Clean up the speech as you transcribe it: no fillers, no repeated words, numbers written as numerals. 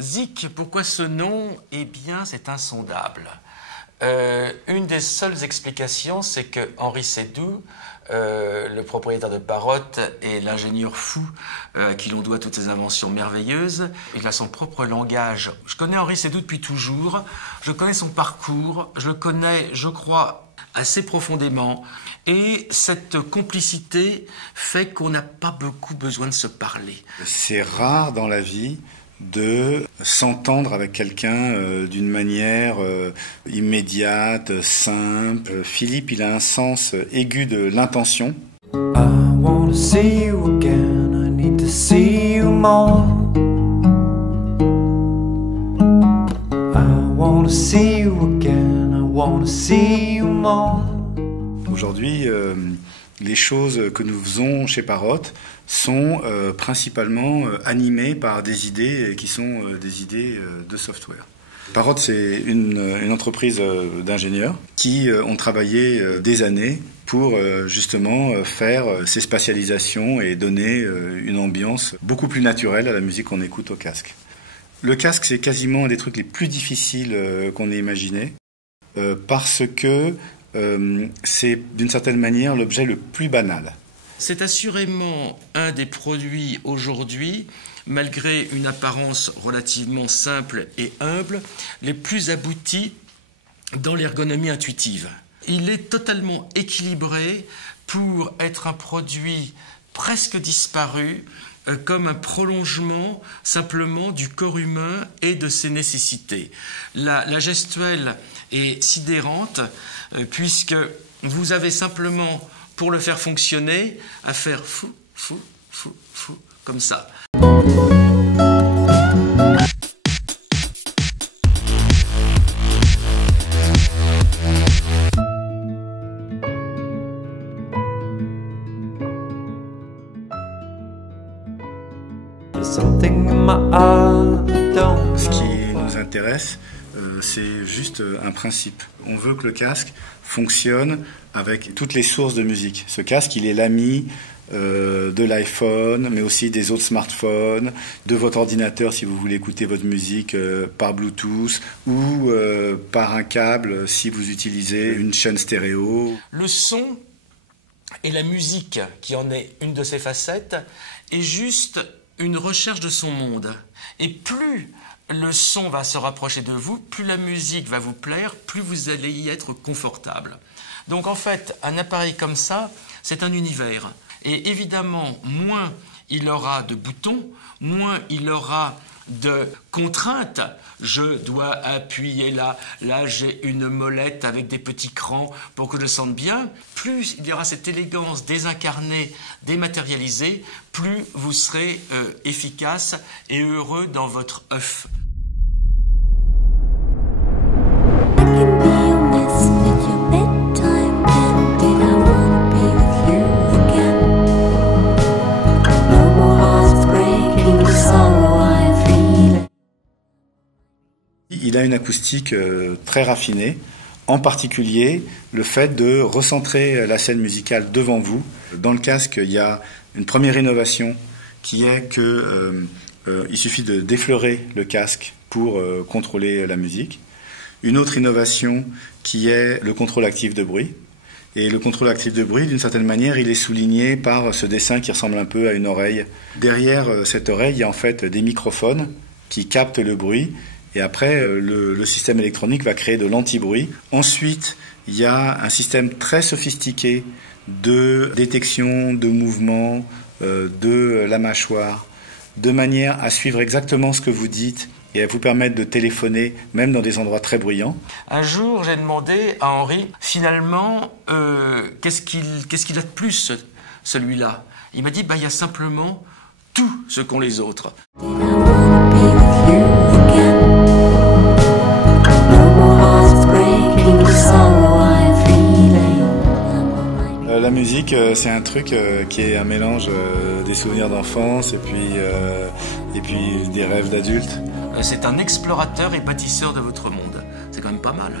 Zik, pourquoi ce nom? Eh bien, c'est insondable. Une des seules explications, c'est que Henri Seydoux, le propriétaire de Parrot et l'ingénieur fou à qui l'on doit toutes ces inventions merveilleuses, il a son propre langage. Je connais Henri Seydoux depuis toujours, je connais son parcours, je le connais, je crois, assez profondément. Et cette complicité fait qu'on n'a pas beaucoup besoin de se parler. C'est rare dans la vie de s'entendre avec quelqu'un d'une manière immédiate, simple. Philippe, il a un sens aigu de l'intention. I want to see you again, I need to see you more. I want to see you again, I want to see you more. Aujourd'hui, les choses que nous faisons chez Parrot sont principalement animées par des idées qui sont des idées de software. Parrot, c'est une entreprise d'ingénieurs qui ont travaillé des années pour justement faire ces spatialisations et donner une ambiance beaucoup plus naturelle à la musique qu'on écoute au casque. Le casque, c'est quasiment un des trucs les plus difficiles qu'on ait imaginé parce que c'est d'une certaine manière l'objet le plus banal. C'est assurément un des produits aujourd'hui, malgré une apparence relativement simple et humble, les plus aboutis dans l'ergonomie intuitive. Il est totalement équilibré pour être un produit presque disparu, comme un prolongement simplement du corps humain et de ses nécessités. La gestuelle est sidérante puisque vous avez simplement, pour le faire fonctionner, à faire fou, fou, fou, fou, comme ça. Ce qui nous intéresse, c'est juste un principe. On veut que le casque fonctionne avec toutes les sources de musique. Ce casque, il est l'ami de l'iPhone, mais aussi des autres smartphones, de votre ordinateur si vous voulez écouter votre musique par Bluetooth ou par un câble si vous utilisez une chaîne stéréo. Le son et la musique, qui en est une de ses facettes, est juste une recherche de son monde. Et plus le son va se rapprocher de vous, plus la musique va vous plaire, plus vous allez y être confortable. Donc en fait, un appareil comme ça, c'est un univers. Et évidemment, moins il aura de boutons, moins il aura de contraintes. Je dois appuyer là, là j'ai une molette avec des petits crans pour que je sente bien. Plus il y aura cette élégance désincarnée, dématérialisée, plus vous serez efficace et heureux dans votre œuf. Il a une acoustique très raffinée, en particulier le fait de recentrer la scène musicale devant vous. Dans le casque, il y a une première innovation qui est qu'il suffit de défleurer le casque pour contrôler la musique. Une autre innovation qui est le contrôle actif de bruit. Et le contrôle actif de bruit, d'une certaine manière, il est souligné par ce dessin qui ressemble un peu à une oreille. Derrière cette oreille, il y a en fait des microphones qui captent le bruit. Et après, le système électronique va créer de l'anti-bruit. Ensuite, il y a un système très sophistiqué de détection de mouvement de la mâchoire, de manière à suivre exactement ce que vous dites et à vous permettre de téléphoner, même dans des endroits très bruyants. Un jour, j'ai demandé à Henri, finalement, qu'est-ce qu'il a de plus, celui-là? Il m'a dit, il y a simplement tout ce qu'ont les autres. La musique, c'est un truc qui est un mélange des souvenirs d'enfance et puis des rêves d'adultes. C'est un explorateur et bâtisseur de votre monde. C'est quand même pas mal.